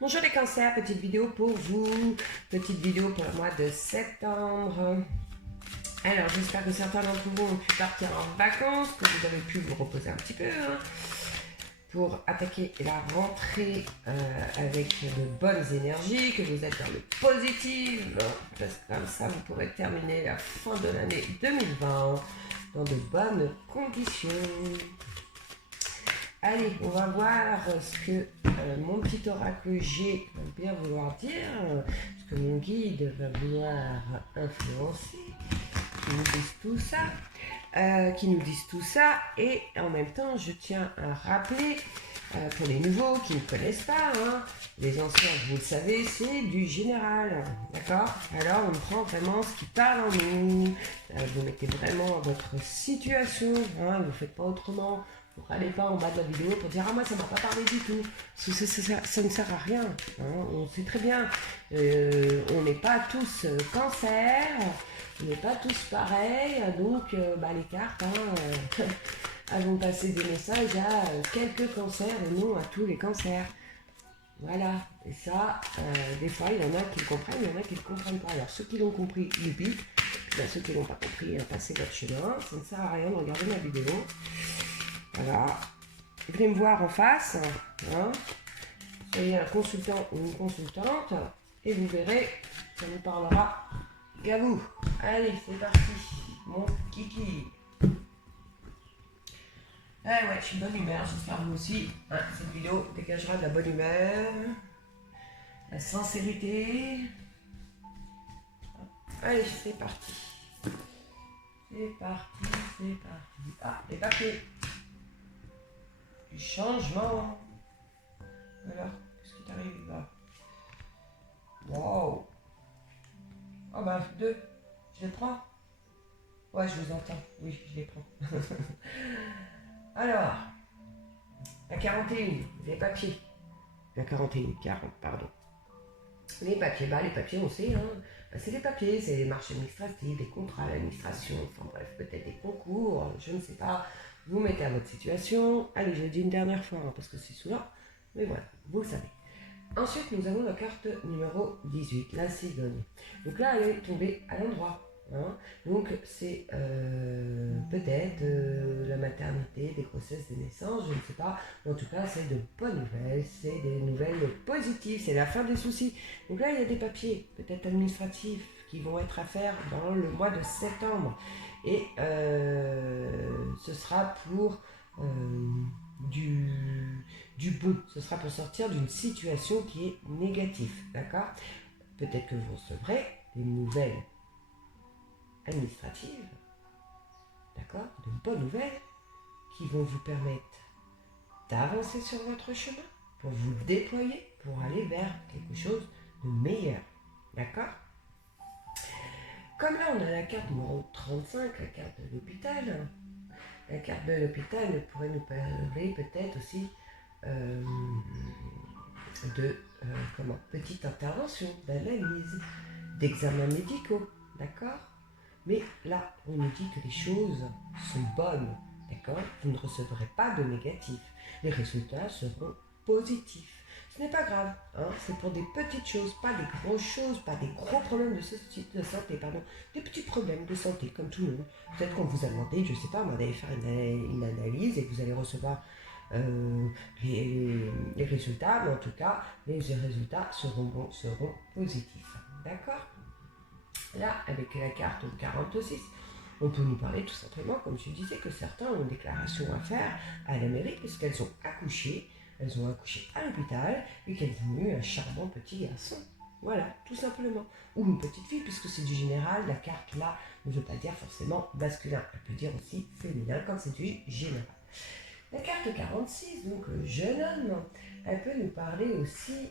Bonjour les cancers, petite vidéo pour vous, petite vidéo pour le mois de septembre. Alors j'espère que certains d'entre vous ont pu partir en vacances, que vous avez pu vous reposer un petit peu pour attaquer la rentrée avec de bonnes énergies, que vous êtes dans le positif, parce que comme ça vous pourrez terminer la fin de l'année 2020 dans de bonnes conditions. Allez, on va voir ce que mon petit oracle G va bien vouloir dire, ce que mon guide va vouloir influencer, qui nous disent tout ça, et en même temps, je tiens à rappeler, pour les nouveaux qui ne connaissent pas, les anciens, vous le savez, c'est du général, d'accord? Alors, on prend vraiment ce qui parle en nous, vous mettez vraiment votre situation, vous ne faites pas autrement. Vous n'allez pas en bas de la vidéo pour dire « Ah, moi, ça ne m'a pas parlé du tout ». Ça ne sert à rien. On sait très bien. On n'est pas tous cancer. On n'est pas tous pareils. Donc, les cartes, elles vont passer des messages à quelques cancers et non à tous les cancers. Voilà. Et ça, des fois, il y en a qui le comprennent, il y en a qui ne le comprennent pas. Alors, ceux qui l'ont compris, youpi. Ceux qui ne l'ont pas compris, passez votre chemin. Ça ne sert à rien de regarder ma vidéo. Voilà, venez me voir en face, soyez un consultant ou une consultante, et vous verrez, ça ne parlera qu'à vous. Allez, c'est parti, mon kiki. Ah ouais, je suis de bonne humeur, j'espère que vous aussi. Cette vidéo dégagera de la bonne humeur, la sincérité. Allez, c'est parti. C'est parti, c'est parti. Ah, les papiers. Du changement. Alors, qu'est-ce qui t'arrive là? Wow. Ah bah, 2. Je les prends? Ouais, je vous entends. Oui, je les prends. Alors, la 41, les papiers. La 41, 40, pardon. Les papiers, les papiers, on sait, c'est les papiers, c'est les marches administratives, les contrats, l'administration, enfin bref, peut-être des concours, je ne sais pas. Vous mettez à votre situation. Allez, je le dis une dernière fois, parce que c'est souvent, mais voilà, vous le savez. Ensuite, nous avons la carte numéro 18, la cigogne. Donc là, elle est tombée à l'endroit. Donc, c'est peut-être la maternité, des grossesses, des naissances, je ne sais pas. Mais en tout cas, c'est de bonnes nouvelles, c'est des nouvelles positives, c'est la fin des soucis. Donc là, il y a des papiers, peut-être administratifs, qui vont être à faire dans le mois de septembre. Et ce sera pour du bon. Ce sera pour sortir d'une situation qui est négative, d'accord? Peut-être que vous recevrez des nouvelles administratives, d'accord? De bonnes nouvelles qui vont vous permettre d'avancer sur votre chemin, pour vous déployer, pour aller vers quelque chose de meilleur, d'accord? Comme là, on a la carte numéro 35, la carte de l'hôpital. La carte de l'hôpital pourrait nous parler peut-être aussi de petite intervention, d'analyse, d'examens médicaux, d'accord? Mais là, on nous dit que les choses sont bonnes, d'accord? Vous ne recevrez pas de négatif. Les résultats seront positifs. Ce n'est pas grave, c'est pour des petites choses, pas des grosses choses, pas des gros problèmes de santé, des petits problèmes de santé, comme tout le monde. Peut-être qu'on vous a demandé, je ne sais pas, d'aller faire une analyse et que vous allez recevoir les résultats, mais en tout cas, les résultats seront bons, seront positifs. D'accord? Là, avec la carte 46, on peut nous parler tout simplement, comme je disais, que certains ont une déclaration à faire à la mairie puisqu'elles ont accouché à l'hôpital et qu'elles ont eu un charmant petit garçon. Voilà, tout simplement. Ou une petite fille, puisque c'est du général, la carte là ne veut pas dire forcément masculin, elle peut dire aussi féminin quand c'est du général. La carte 46, donc jeune homme, elle peut nous parler aussi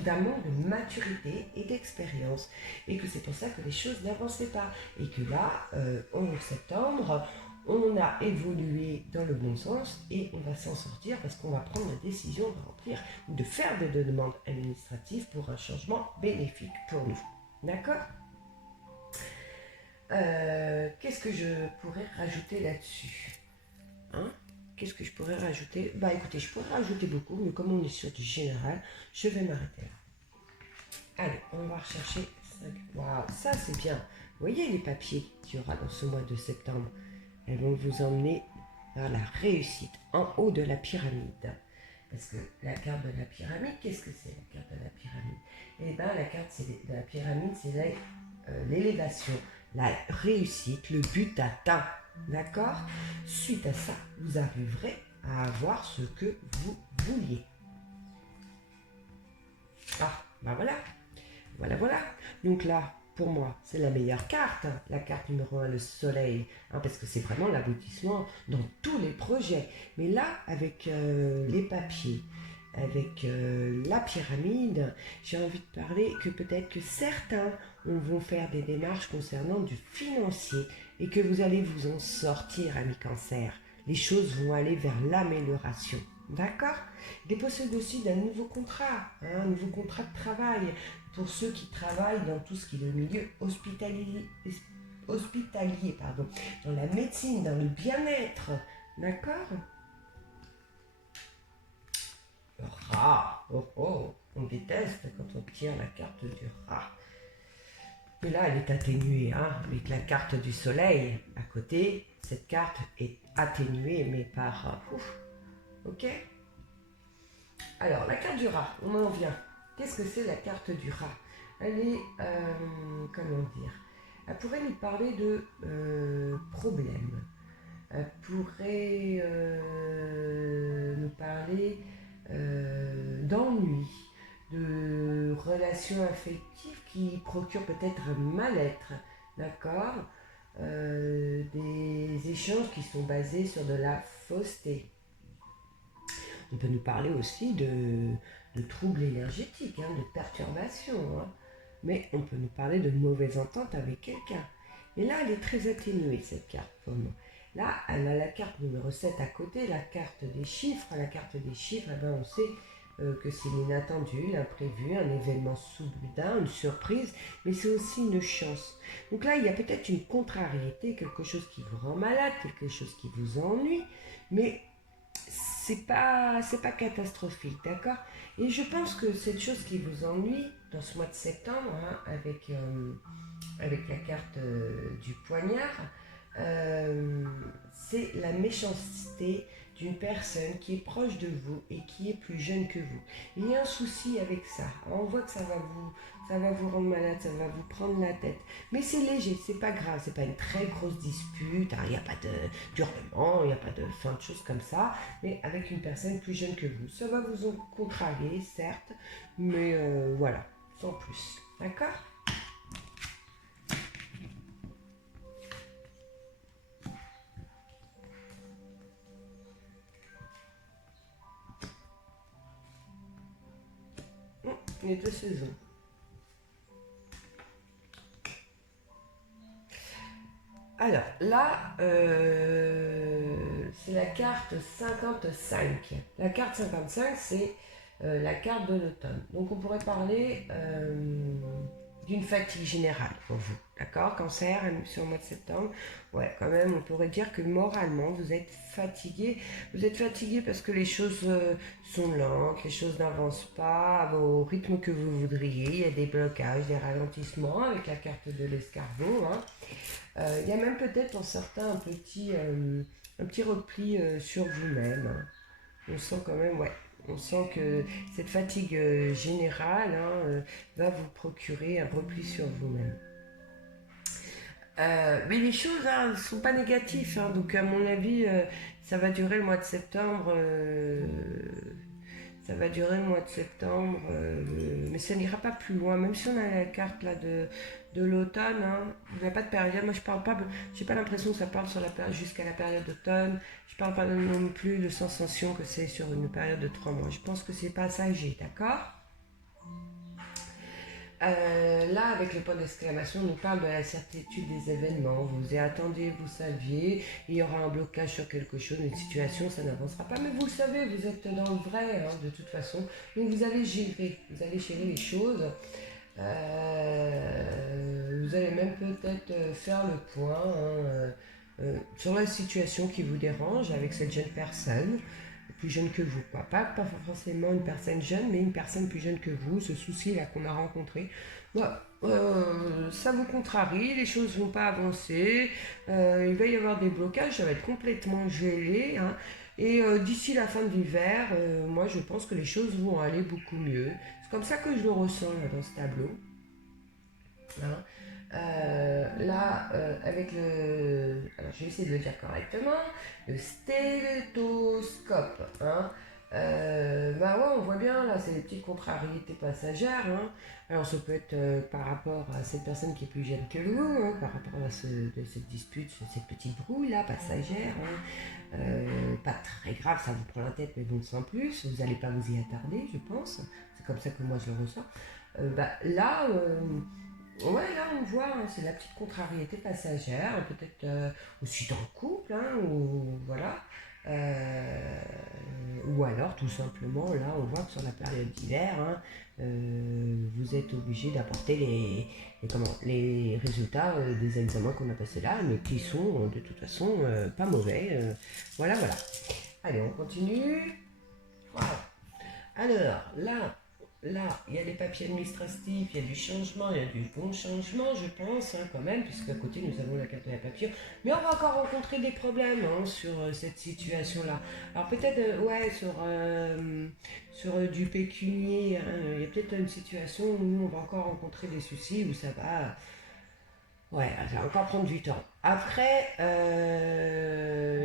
d'un manque de maturité et d'expérience. Et que c'est pour ça que les choses n'avançaient pas. Et que là, en septembre, on a évolué dans le bon sens et on va s'en sortir parce qu'on va prendre la décision de remplir ou de faire des demandes administratives pour un changement bénéfique pour nous. D'accord ? Qu'est-ce que je pourrais rajouter là-dessus ? qu'est-ce que je pourrais rajouter? Bah écoutez, je pourrais rajouter beaucoup, mais comme on est sur du général, je vais m'arrêter là. Allez, on va rechercher 5. Waouh, ça c'est bien. Vous voyez les papiers qu'il y aura dans ce mois de septembre? Elles vont vous emmener vers la réussite, en haut de la pyramide. Parce que la carte de la pyramide, qu'est-ce que c'est la carte de la pyramide? Eh bien, la carte de la pyramide, c'est l'élévation, la réussite, le but atteint. D'accord? Suite à ça, vous arriverez à avoir ce que vous vouliez. Ah, ben voilà. Voilà. Donc là, pour moi, c'est la meilleure carte. La carte numéro 1, le soleil. Parce que c'est vraiment l'aboutissement dans tous les projets. Mais là, avec les papiers, avec la pyramide, j'ai envie de parler que peut-être que certains vont faire des démarches concernant du financier et que vous allez vous en sortir, ami Cancer. Les choses vont aller vers l'amélioration. D'accord? Il est possible aussi d'un nouveau contrat, un nouveau contrat de travail pour ceux qui travaillent dans tout ce qui est le milieu hospitalier, dans la médecine, dans le bien-être. D'accord? Le rat, on déteste quand on tire la carte du rat. Mais là, elle est atténuée, avec la carte du soleil à côté. Cette carte est atténuée, mais par... ok? Alors, la carte du rat, on en vient. Qu'est-ce que c'est la carte du rat? Elle est, comment dire? Elle pourrait nous parler de problèmes. Elle pourrait nous parler d'ennui, de relations affectives qui procurent peut-être un mal-être, d'accord? Des échanges qui sont basés sur de la fausseté. On peut nous parler aussi de troubles énergétiques, de perturbations, mais on peut nous parler de mauvaise entente avec quelqu'un. Et là, elle est très atténuée, cette carte pour moi. Là, elle a la carte numéro 7 à côté, la carte des chiffres. La carte des chiffres, on sait que c'est l'inattendu, l'imprévu, un événement soudain, une surprise, mais c'est aussi une chance. Donc là, il y a peut-être une contrariété, quelque chose qui vous rend malade, quelque chose qui vous ennuie, mais c'est pas catastrophique, d'accord? Et je pense que cette chose qui vous ennuie dans ce mois de septembre, avec la carte du poignard, c'est la méchanceté d'une personne qui est proche de vous et qui est plus jeune que vous. Il y a un souci avec ça. On voit que ça va vous rendre malade, ça va vous prendre la tête. Mais c'est léger, c'est pas grave, c'est pas une très grosse dispute, il n'y a pas d'hurlement, il n'y a pas de fin de choses comme ça, mais avec une personne plus jeune que vous. Ça va vous en contrarier, certes, mais voilà, sans plus. D'accord ? Les deux saisons. Alors là, c'est la carte 55. La carte 55, c'est la carte de l'automne. Donc on pourrait parler d'une fatigue générale pour vous. D'accord? Cancer, sur le mois de septembre. Ouais, quand même, on pourrait dire que moralement, vous êtes fatigué. Vous êtes fatigué parce que les choses sont lentes, les choses n'avancent pas au rythme que vous voudriez. Il y a des blocages, des ralentissements avec la carte de l'escargot. Il y a même peut-être pour certains un petit repli sur vous-même. On sent quand même, on sent que cette fatigue générale va vous procurer un repli sur vous-même. Mais les choses ne sont pas négatives, donc à mon avis, ça va durer le mois de septembre. Ça va durer le mois de septembre, mais ça n'ira pas plus loin. Même si on a la carte là de l'automne, il n'y a pas de période. Moi, je parle pas, j'ai pas l'impression que ça parle sur jusqu'à la période d'automne. Je parle pas non plus de sensation que c'est sur une période de 3 mois. Je pense que c'est passager, d'accord? Là, avec le point d'exclamation, on nous parle de la certitude des événements. Vous y attendez, vous saviez, il y aura un blocage sur quelque chose, une situation, ça n'avancera pas. Mais vous le savez, vous êtes dans le vrai, de toute façon. Donc vous allez gérer les choses. Vous allez même peut-être faire le point sur la situation qui vous dérange avec cette jeune personne, plus jeune que vous, quoi. Pas forcément une personne jeune, mais une personne plus jeune que vous, ce souci-là qu'on a rencontré. Voilà. Ça vous contrarie, les choses vont pas avancer, il va y avoir des blocages, ça va être complètement gelé, hein. Et d'ici la fin de l'hiver, moi je pense que les choses vont aller beaucoup mieux. C'est comme ça que je le ressens là, dans ce tableau. Hein. Là, avec le... Alors, je vais essayer de le dire correctement. Le stélétoscope. Hein. Bah ouais, on voit bien, là, c'est des petites contrariétés passagères. Hein. Alors, ça peut être par rapport à cette personne qui est plus jeune que vous, hein, par rapport à cette dispute, cette petite brouille, là, passagère. Hein. Pas très grave, ça vous prend la tête, mais bon, sans plus. Vous n'allez pas vous y attarder, je pense. C'est comme ça que moi, je le ressens. Bah, là... Ouais, là on voit, hein, c'est la petite contrariété passagère, peut-être aussi dans le couple, hein, ou voilà. Euh, ou alors tout simplement, là on voit que sur la période d'hiver, hein, vous êtes obligé d'apporter les résultats des examens qu'on a passés là, mais qui sont de toute façon pas mauvais. Voilà, voilà. Allez, on continue. Voilà. Alors, là, il y a des papiers administratifs, il y a du changement, il y a du bon changement, je pense, hein, quand même, puisqu'à côté, nous avons la carte de la papillon. Mais on va encore rencontrer des problèmes hein, sur cette situation-là. Alors peut-être, ouais, sur du pécunier, hein, il y a peut-être une situation où on va encore rencontrer des soucis, où ça va... Ouais, ça va encore prendre du temps. Après,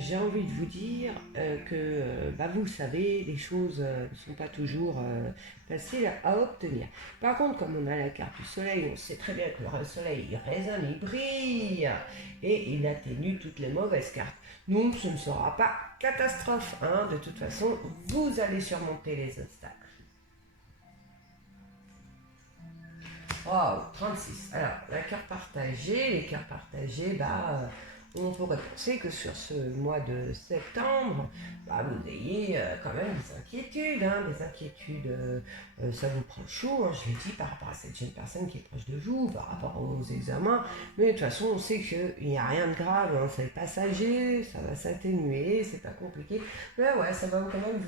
j'ai envie de vous dire que, bah, vous savez, les choses ne sont pas toujours faciles à obtenir. Par contre, comme on a la carte du soleil, on sait très bien que le soleil, il résonne, il brille, et il atténue toutes les mauvaises cartes. Donc, ce ne sera pas catastrophe. Hein. De toute façon, vous allez surmonter les obstacles. Oh, 36. Alors, la carte partagée, les cartes partagées, bah, on pourrait penser que sur ce mois de septembre, bah, vous ayez quand même des inquiétudes. Hein, des inquiétudes, ça vous prend chaud, hein, je l'ai dit, par rapport à cette jeune personne qui est proche de vous, par rapport aux examens. Mais de toute façon, on sait qu'il n'y a rien de grave, hein, c'est passager, ça va s'atténuer, c'est pas compliqué. Mais ouais, ça va quand même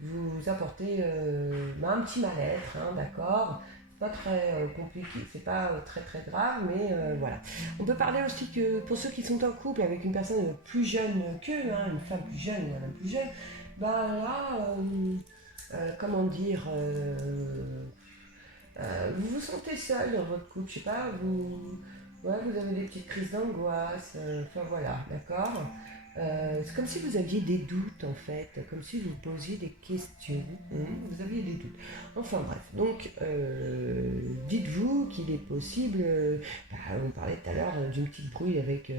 vous apporter bah, un petit mal-être, hein, d'accord, pas très compliqué, c'est pas très très grave, mais voilà. On peut parler aussi que pour ceux qui sont en couple avec une personne plus jeune qu'eux, hein, une femme plus jeune, un homme plus jeune, bah là, comment dire, vous vous sentez seul dans votre couple, je sais pas, ouais, vous avez des petites crises d'angoisse, enfin voilà, d'accord. C'est comme si vous aviez des doutes en fait, comme si vous posiez des questions, hein, vous aviez des doutes. Enfin bref, donc dites-vous qu'il est possible, bah, on parlait tout à l'heure d'une petite brouille avec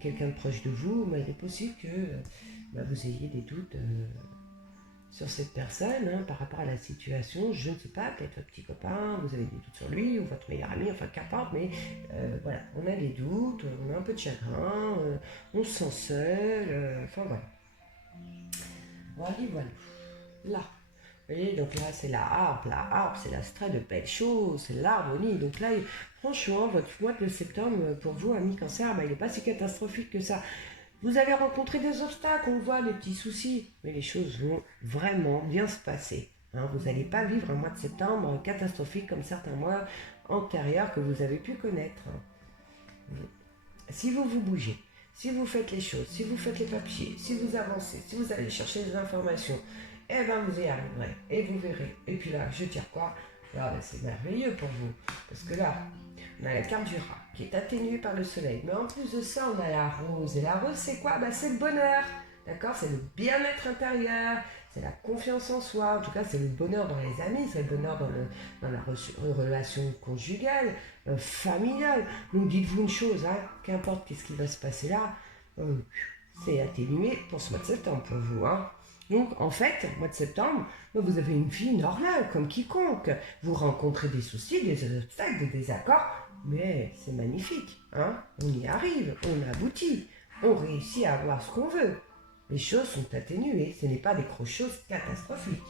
quelqu'un de proche de vous, mais il est possible que bah, vous ayez des doutes sur cette personne hein, par rapport à la situation, je ne sais pas, peut-être votre petit copain, vous avez des doutes sur lui, ou votre meilleur ami, enfin qu'importe, mais voilà, on a des doutes, on a un peu de chagrin, on se sent seul, enfin voilà. Voilà, voilà. Là. Vous voyez, donc là c'est la harpe c'est l'astrait de belles choses, c'est l'harmonie. Donc là, franchement, votre mois de septembre, pour vous, amis cancer, bah, il n'est pas si catastrophique que ça. Vous allez rencontrer des obstacles, on voit des petits soucis, mais les choses vont vraiment bien se passer. Hein, vous n'allez pas vivre un mois de septembre catastrophique comme certains mois antérieurs que vous avez pu connaître. Si vous vous bougez, si vous faites les choses, si vous faites les papiers, si vous avancez, si vous allez chercher des informations, eh bien vous y arriverez et vous verrez. Et puis là, je tire quoi? Là, c'est merveilleux pour vous. Parce que là, on a la carte du rat qui est atténuée par le soleil. Mais en plus de ça, on a la rose. Et la rose, c'est quoi? Bah, c'est le bonheur. D'accord? C'est le bien-être intérieur. C'est la confiance en soi. En tout cas, c'est le bonheur dans les amis. C'est le bonheur dans la relation conjugale, familiale. Donc, dites-vous une chose, hein, qu'importe qu'est-ce qui va se passer là, c'est atténué pour ce mois de septembre pour vous. Hein. Donc, en fait, au mois de septembre, vous avez une vie normale, comme quiconque. Vous rencontrez des soucis, des obstacles, des désaccords, mais c'est magnifique. Hein, on y arrive, on aboutit, on réussit à avoir ce qu'on veut. Les choses sont atténuées, ce n'est pas des grosses choses catastrophiques.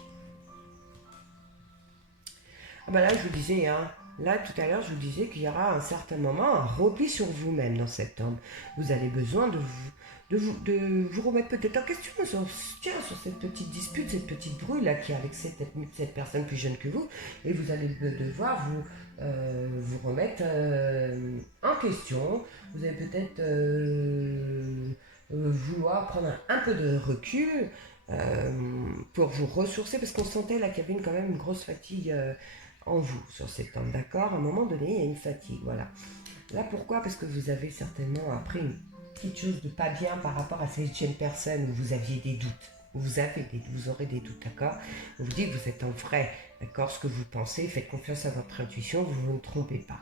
Ah bah là, je vous disais, hein, Là, tout à l'heure, je vous disais qu'il y aura à un certain moment un repli sur vous-même dans septembre. Vous avez besoin de vous remettre peut-être en question sur cette petite dispute, cette petite brouille là qui est avec cette personne plus jeune que vous. Et vous allez devoir vous remettre en question. Vous allez peut-être vouloir prendre un peu de recul pour vous ressourcer parce qu'on sentait là qu'il y avait quand même une grosse fatigue en vous sur septembre, d'accord. À un moment donné, il y a une fatigue, voilà. Là, pourquoi? Parce que vous avez certainement appris une petite chose de pas bien par rapport à cette jeune personne où vous aviez des doutes. Vous aurez des doutes, d'accord. Vous vous dites que vous êtes en vrai, d'accord. Ce que vous pensez, faites confiance à votre intuition, vous ne trompez pas.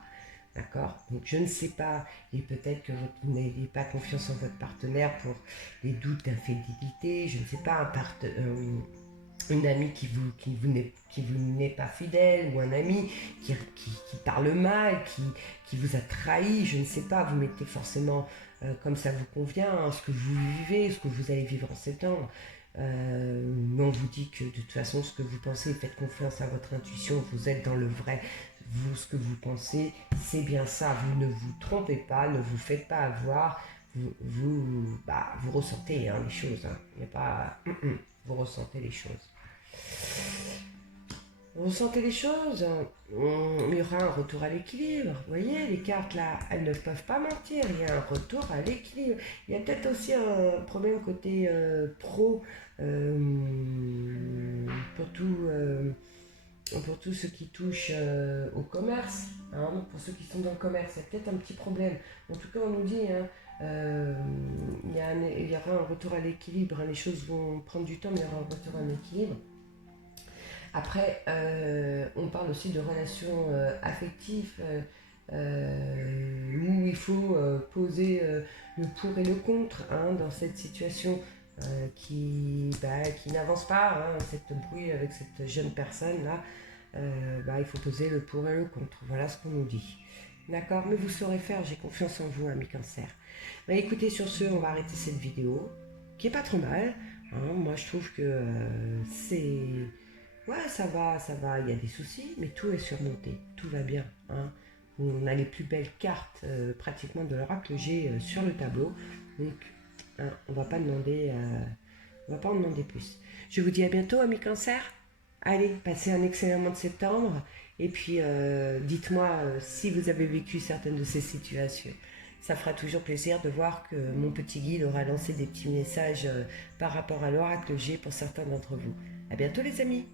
D'accord. Donc je ne sais pas, et peut-être que vous n'avez pas confiance en votre partenaire pour des doutes d'infidélité, je ne sais pas, une amie qui vous n'est pas fidèle, ou un ami qui parle mal, qui vous a trahi, je ne sais pas, vous mettez forcément comme ça vous convient, hein, ce que vous vivez, ce que vous allez vivre en septembre. Mais on vous dit que de toute façon, ce que vous pensez, faites confiance à votre intuition, vous êtes dans le vrai. Vous, ce que vous pensez, c'est bien ça. Vous ne vous trompez pas, ne vous faites pas avoir. Vous ressentez hein, les choses. Hein. Il n'y a pas... vous ressentez les choses. Vous ressentez les choses, il y aura un retour à l'équilibre. Vous voyez, les cartes là, elles ne peuvent pas mentir. Il y a un retour à l'équilibre. Il y a peut-être aussi un problème côté pro euh, pour pour tout ce qui touche au commerce. Hein, pour ceux qui sont dans le commerce, il y a peut-être un petit problème. En tout cas, on nous dit, hein, il y aura un retour à l'équilibre. Hein, les choses vont prendre du temps, mais il y aura un retour à l'équilibre. Après, on parle aussi de relations affectives où il faut poser le pour et le contre hein, dans cette situation qui n'avance pas, hein, cette brouille avec cette jeune personne-là. Il faut poser le pour et le contre. Voilà ce qu'on nous dit. D'accord. Mais vous saurez faire, j'ai confiance en vous, ami Cancer. Écoutez, sur ce, on va arrêter cette vidéo, qui est pas trop mal. Hein. Moi, je trouve que c'est... Ouais, ça va, il y a des soucis, mais tout est surmonté, tout va bien. Hein. On a les plus belles cartes pratiquement de l'oracle que j'ai sur le tableau, donc hein, on va pas on va pas en demander plus. Je vous dis à bientôt, amis Cancer. Allez, passez un excellent mois de septembre, et puis dites-moi si vous avez vécu certaines de ces situations. Ça fera toujours plaisir de voir que mon petit guide aura lancé des petits messages par rapport à l'oracle que j'ai pour certains d'entre vous. À bientôt les amis.